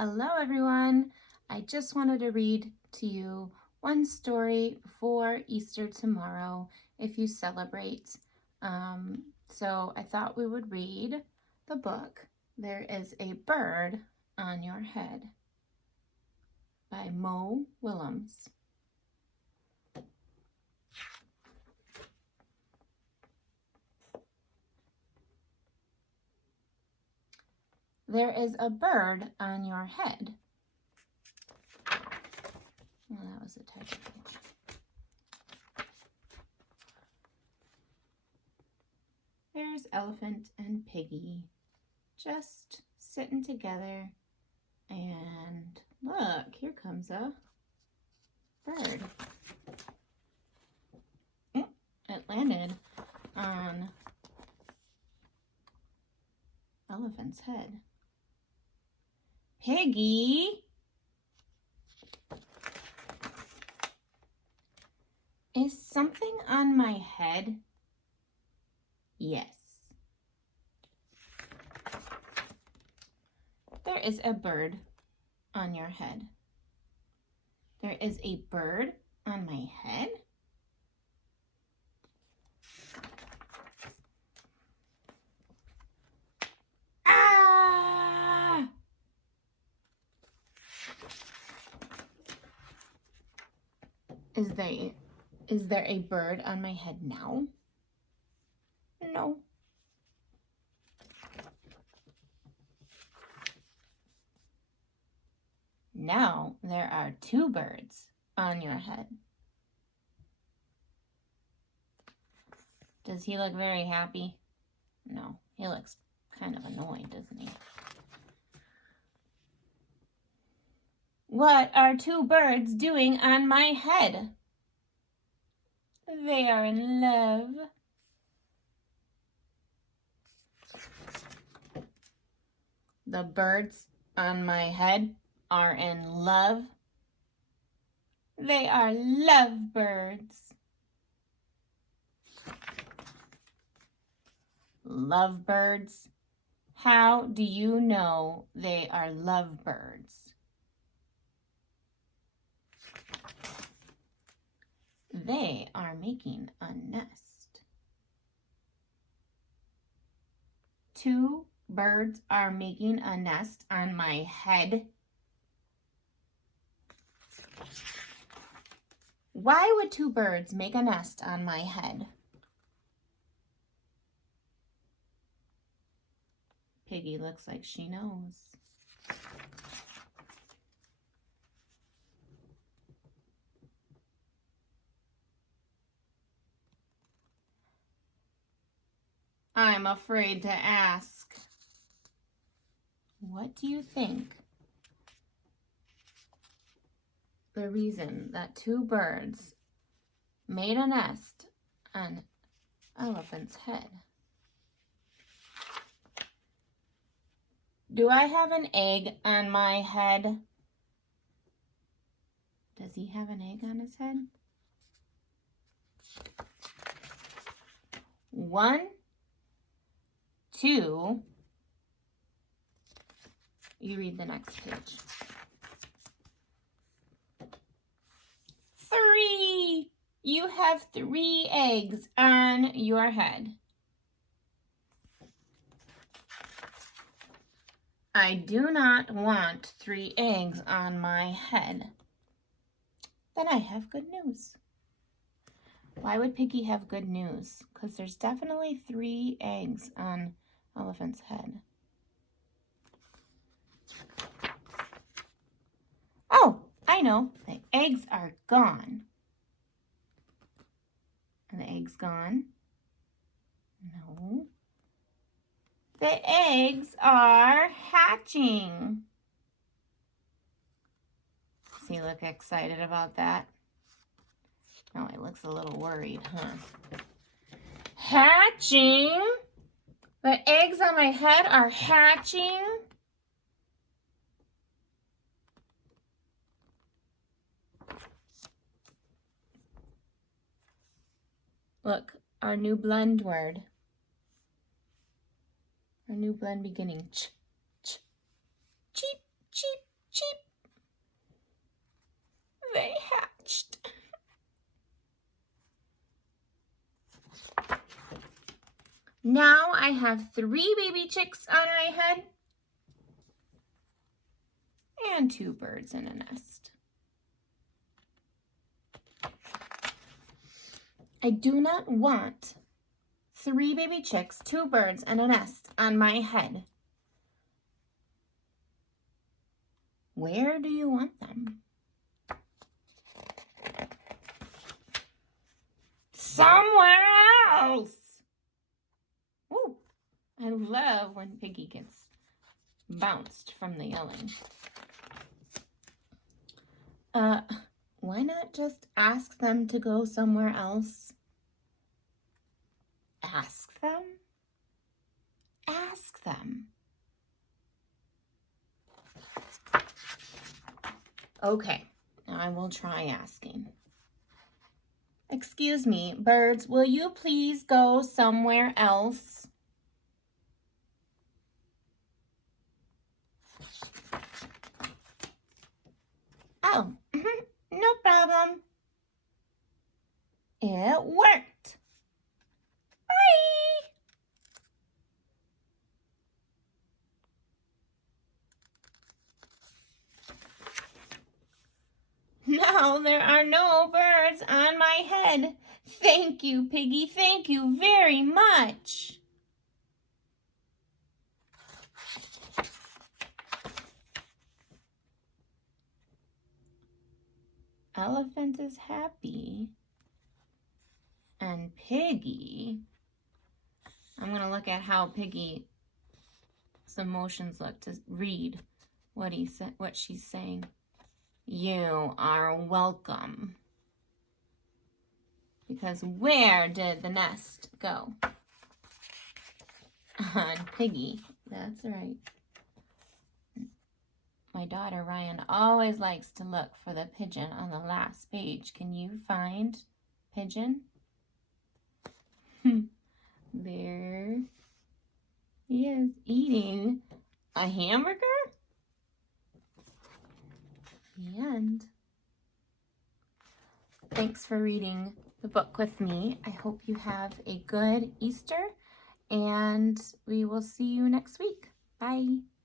Hello everyone! I just wanted to read to you one story before Easter tomorrow if you celebrate. So I thought we would read the book There is a Bird on Your Head by Mo Willems. There is a bird on your head. Well, that was a typo page. There's Elephant and Piggy just sitting together, and look, here comes a bird. It landed on Elephant's head. Piggy! Is something on my head? Yes. There is a bird on your head. There is a bird on my head? Ah! Is there a bird on my head now? No. Now there are two birds on your head. Does he look very happy? No, he looks kind of annoyed, doesn't he? What are two birds doing on my head? They are in love. The birds on my head are in love. They are lovebirds. Lovebirds? How do you know they are lovebirds? They are making a nest. Two birds are making a nest on my head. Why would two birds make a nest on my head? Piggy looks like she knows. I'm afraid to ask. What do you think the reason that two birds made a nest on Elephant's head? Do I have an egg on my head? Does he have an egg on his head? 1, 2, you read the next page. 3, you have 3 eggs on your head. I do not want 3 eggs on my head. Then I have good news. Why would Piggy have good news? Because there's definitely 3 eggs on Elephant's head. Oh, I know. The eggs are gone. Are the eggs gone? No. The eggs are hatching. Does he look excited about that? Oh, he looks a little worried, huh? Hatching? The eggs on my head are hatching? Look, our new blend word. Our new blend beginning. Ch, ch, cheep, cheep. Now I have 3 baby chicks on my head and 2 birds in a nest. I do not want 3 baby chicks, 2 birds, and a nest on my head. Where do you want them? Somewhere else. Ooh, I love when Piggy gets bounced from the yelling. Why not just ask them to go somewhere else? Ask them? Ask them. Okay, now I will try asking. Excuse me, birds, will you please go somewhere else? Oh, no problem. It worked. Bye. Now there are no birds on my head. Thank you, Piggy. Thank you very much. Elephant is happy. And Piggy, I'm going to look at how Piggy's emotions look to read what she's saying. You are welcome. Because where did the nest go? On Piggy. That's right. My daughter Ryan always likes to look for the pigeon on the last page. Can you find pigeon? There he is eating a hamburger. The end. Thanks for reading the book with me. I hope you have a good Easter, and we will see you next week. Bye.